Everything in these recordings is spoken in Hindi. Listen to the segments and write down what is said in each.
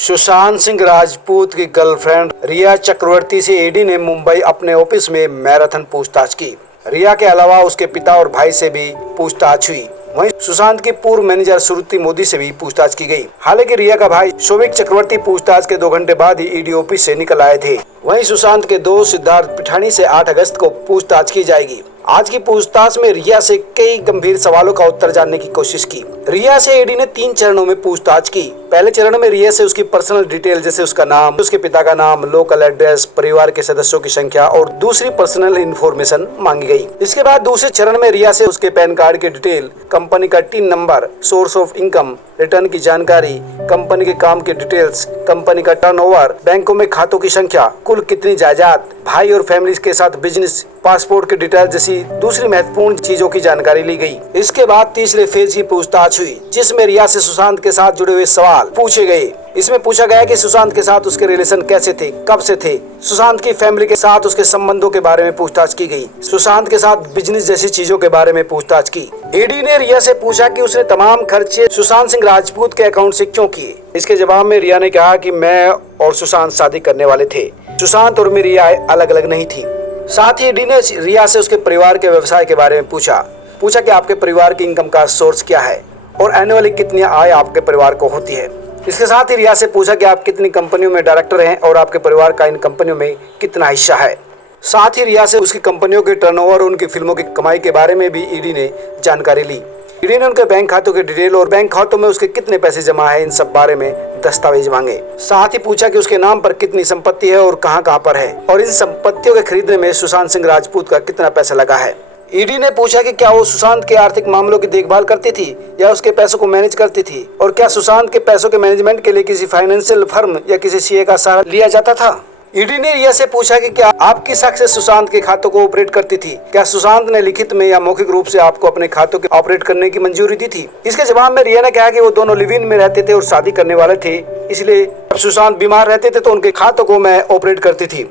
सुशांत सिंह राजपूत की गर्लफ्रेंड रिया चक्रवर्ती से ईडी ने मुंबई अपने ऑफिस में मैराथन पूछताछ की। रिया के अलावा उसके पिता और भाई से भी पूछताछ हुई। वहीं सुशांत की पूर्व मैनेजर श्रुति मोदी से भी पूछताछ की गई। हालांकि रिया का भाई शोभिक चक्रवर्ती पूछताछ के 2 घंटे बाद ही ईडी ऑफिस से निकल आए थे। वहीं सुशांत के दोस्त सिद्धार्थ पिठानी से 8 अगस्त को पूछताछ की जाएगी। आज की पूछताछ में रिया से कई गंभीर सवालों का उत्तर जानने की कोशिश की। रिया से ईडी ने 3 चरणों में पूछताछ की। पहले चरण में रिया से उसकी पर्सनल डिटेल जैसे उसका नाम, उसके पिता का नाम, लोकल एड्रेस, परिवार के सदस्यों की संख्या और दूसरी पर्सनल इंफॉर्मेशन मांगी गई। इसके बाद दूसरे चरण में रिया से उसके पैन कार्ड की डिटेल, कंपनी का tin number, source of income, return की जानकारी, कंपनी के काम की डिटेल्स, कंपनी का टर्नओवर, बैंकों में खातों की संख्या, कुल कितनी जायदाद, भाई और फैमिली के साथ बिजनेस, पासपोर्ट की डिटेल जैसी दूसरी महत्वपूर्ण चीजों की जानकारी ली गई। इसके बाद तीसरे फेज की पूछताछ हुई, जिसमें रिया से सुशांत के साथ जुड़े हुए सवाल पूछे गए। इसमें पूछा गया कि सुशांत के साथ उसके रिलेशन कैसे थे, कब से थे। सुशांत की फैमिली के साथ उसके संबंधों के बारे में पूछताछ की गई। सुशांत के साथ बिजनेस जैसी चीजों के बारे में पूछताछ की। ईडी ने रिया से पूछा कि उसने तमाम खर्चे सुशांत सिंह राजपूत के अकाउंट से क्यों किए। इसके जवाब में रिया ने कहा कि मैं और सुशांत शादी करने वाले थे। सुशांत और मेरी आय अलग अलग नहीं थी। साथ ही ईडी ने रिया से उसके परिवार के व्यवसाय के बारे में पूछा कि आपके परिवार की इनकम का सोर्स क्या है और एनुअली कितनी आय आपके परिवार को होती है। इसके साथ ही रिया से पूछा कि आप कितनी कंपनियों में डायरेक्टर हैं और आपके परिवार का इन कंपनियों में कितना हिस्सा है। साथ ही रिया से उसकी कंपनियों के टर्नओवर और उनकी फिल्मों की कमाई के बारे में भी ईडी ने जानकारी ली। ईडी ने उनके बैंक खातों की डिटेल और बैंक खातों में उसके कितने पैसे जमा है, इन सब बारे में दस्तावेज मांगे। साथ ही पूछा कि उसके नाम पर कितनी संपत्ति है और कहां पर है और इन संपत्तियों के खरीदने में सुशांत सिंह राजपूत का कितना पैसा लगा है। ईडी ने पूछा कि क्या वो सुशांत के आर्थिक मामलों की देखभाल करती थी या उसके पैसों को मैनेज करती थी, और क्या सुशांत के पैसों के मैनेजमेंट के लिए किसी फाइनेंशियल फर्म या किसी सीए का सहारा लिया जाता था। ईडी ने रिया से पूछा कि क्या आपकी साक्ष्य सुशांत के खातों को ऑपरेट करती थी। क्या सुशांत ने लिखित में या मौखिक रूप से आपको अपने खातों के ऑपरेट करने की मंजूरी दी थी। इसके जवाब में रिया ने कहा कि वो दोनों लिव इन में रहते थे और शादी करने वाले थे, इसलिए जब सुशांत बीमार रहते थे तो उनके खातों को मैं ऑपरेट करती थी।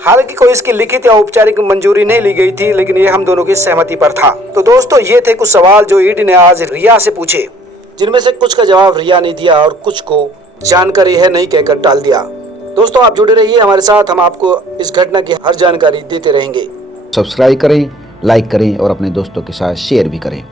हालांकि कोई इसकी लिखित या औपचारिक मंजूरी नहीं ली गई थी, लेकिन ये हम दोनों की सहमति पर था। तो दोस्तों, ये थे कुछ सवाल जो ईडी ने आज रिया से पूछे, जिनमें से कुछ का जवाब रिया ने दिया और कुछ को जानकारी है नहीं कहकर टाल दिया। दोस्तों, आप जुड़े रहिए हमारे साथ, हम आपको इस घटना की हर जानकारी देते रहेंगे। सब्सक्राइब करें, लाइक करें और अपने दोस्तों के साथ शेयर भी करें।